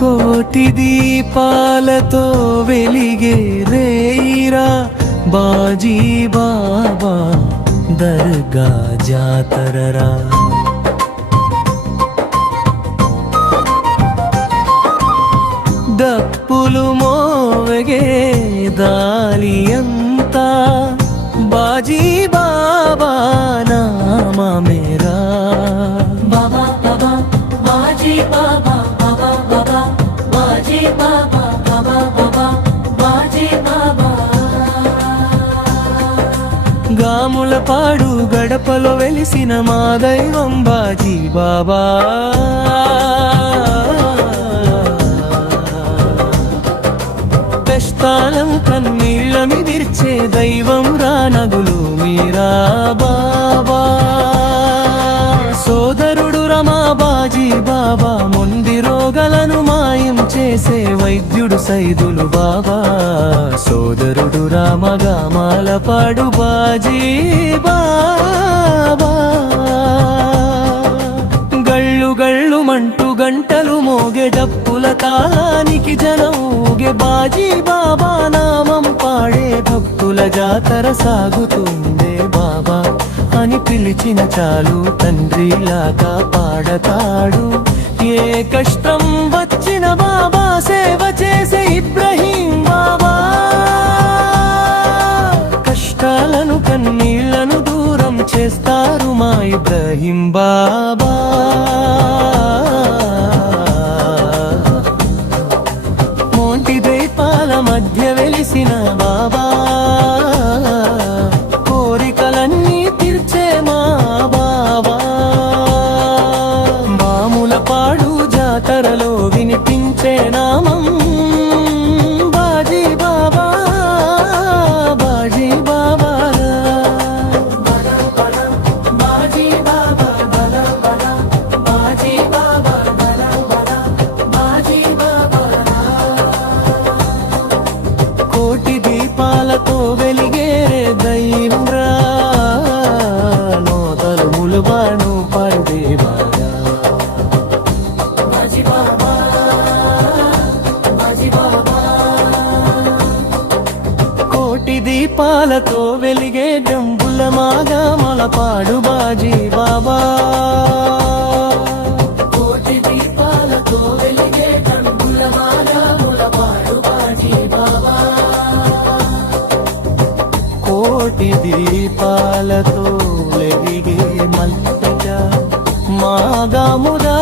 కోటి దీపాలతో వెలిగే రేయిరా బాజీ బాబా దర్గా జాతరరా. దప్పులు మోవగే దాలియంతా బాజీ బాబా నామమేరా. బాబా బాబా బాజీ బాబా బాబా బాబా బాజీ బాబా బాబా బాబా బాజీ బాబా. గాముల పాడు గడపలో వెలిసిన మా దైవం బాజీ బాబా. కష్టాలం కన్నీళ్ళ మిదిర్చే దైవం రా నగులు మీరా బాబా. సోదరుడు రమా బాజీ బాబా మొండి రోగలను మాయం చేసే వైద్యుడు సైదులు బాబా. సోదరుడు రామగామాల పాడు బాజీ బాబా. గళ్ళు గళ్ళు మంటూ గంటలు మోగే డప్పుల తాళానికి జనం ఊగే బాజీ బాబా నామం పాడే భక్తుల జాతర సాగుతుందే బాబా అని పిలిచిన చాలు తండ్రిలాగా పాడతాడు. ఏ కష్టం వచ్చిన బాబా సేవ చేసే ఇబ్రహీం బాబా. కష్టాలను కన్నీళ్లను దూరం చేస్తారు మా ఇబ్రహీం బాబా. మోంటి దీపాల మధ్య వెలిసిన బాబా కోరికలన్నీ తీర్చే మా బాబా. మామూల పాడు జాతరలో వినిపించే నామం బాజీ బాబా బాజీ బాబా. బాజీ బాబా బల బల బాజీ బాబా బల బల బాజీ బాబా. కోటి దీపాలతో వెలిగే దైవం రా నోతలు ములుబాను పడే బాగా. బాజీ బాబా బాజీ బాబా. కోటి దీపాలతో వెలిగే జంబుల మాగా మొలపాడు బాజీ బాబా. కోటి దీపాలతో వెలిగే కన్నుల మాలముల పాడు బాజీ బాబా. కోటి దీపాలతో వెలిగే మల్లిక మాగాముదా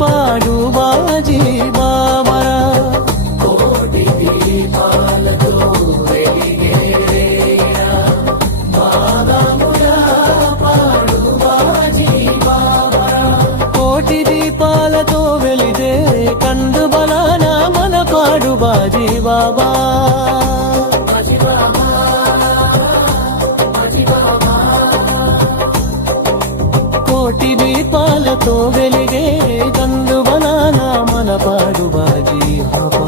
పాడు బాజీ బాబా. కోటి దీపాలతో వెలిగే రేరా బాలముల పాడు బాజీ బాబా. కోటి దీపాలతో వెలిదే కండు బలాన మన పాడు బాజీ బాబా. బాజీ బాబా బాజీ బాబా. కోటి దీపాలతో వెలిగే కండు బలాన మన పాడు బాజీ బాబా.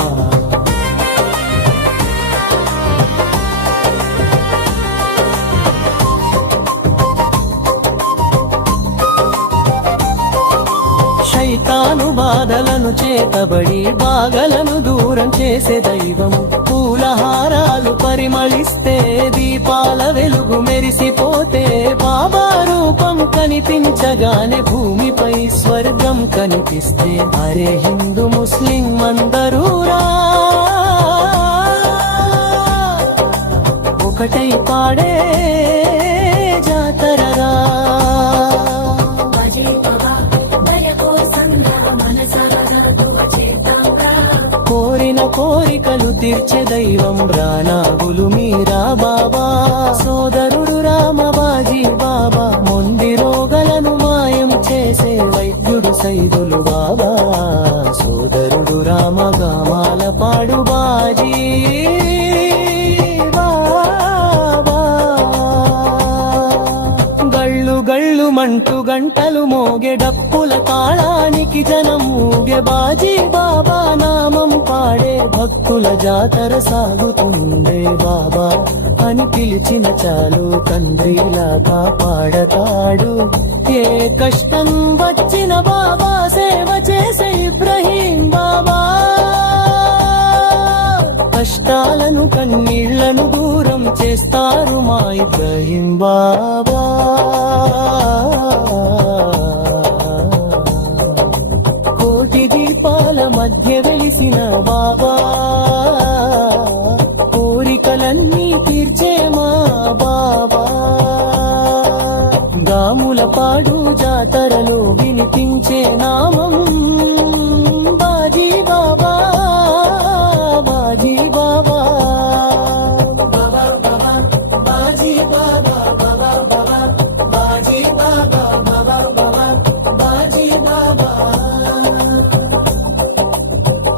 శైతాను బాధలను చేతబడి బాగలను దూరం చేసే దైవం. పూలహారాలు పరిమళిస్తే దీపాల వెలుగు మెరిసిపోతే బాబా రూపం కనిపించగానే భూమిపై స్వర్గం కనిపిస్తే అరే హిందూ ముస్లిం అందరూ రా ఒకటై పాడే జాతరరా. బాజీ బాబా దయ కోసం మనసారా దువ చేద్దాం రా. కోరిన కోరికలు తీర్చే దైవం రానాగులు మీరా బాబా. సోదరుడు రామ బాజీ బాబా మొండి రోగలను మాయం చేసే వైద్యుడు సైదులు బాబా. సోదరుడు రామ గామాల పాడు బాజీ బాబా. గళ్ళు గళ్ళు మంటూ గంటలు మోగే డప్పుల తాళానికి జనం ఊగే బాజీ బాబా నామం పాడే భక్తుల జాతర సాగుతుండే బాబా అని పిలిచిన చాలు తండ్రిలా కాపాడతాడు. ఏ కష్టం వచ్చిన బాబా సేవ చేసే ఇబ్రహీం బాబా, కష్టాలను కన్నీళ్లను దూరం చేస్తారు మా ఇబ్రహీం బాబా. కోటి దీపాల మధ్య వెలిసిన బాబా, కోరికలన్నీ తీర్చే మా బాబా. గాములపాడు జాతరలో వినిపించే నామం బాజీ బాబా, బాజీ బాబా, బాబా బాబా, బాజీ బాబా, బాబా బాబా, బాజీ బాబా, బాబా బాబా, బాజీ బాబా.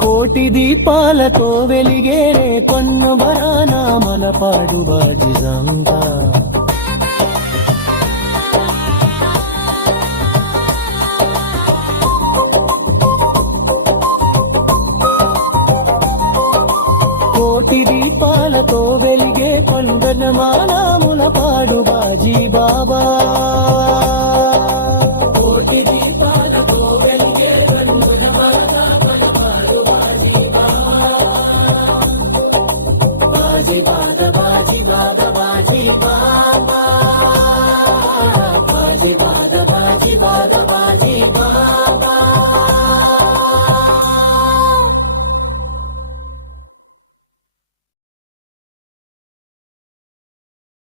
కోటి దీపాలతో వెలిగేరే కొన్న బరాన మనపాడు బాజిజంతా. కోటి దీపాలతో వెలిగే పండన మానాముల పాడు బాజీ బాబా. కోటి దీపాలతో వెలిగే పండన మానాముల పాడు బాజీ బాబా. బాజీ బాబా, బాజీ బాబా, బాజీ బాబా, బాజీ బాబా.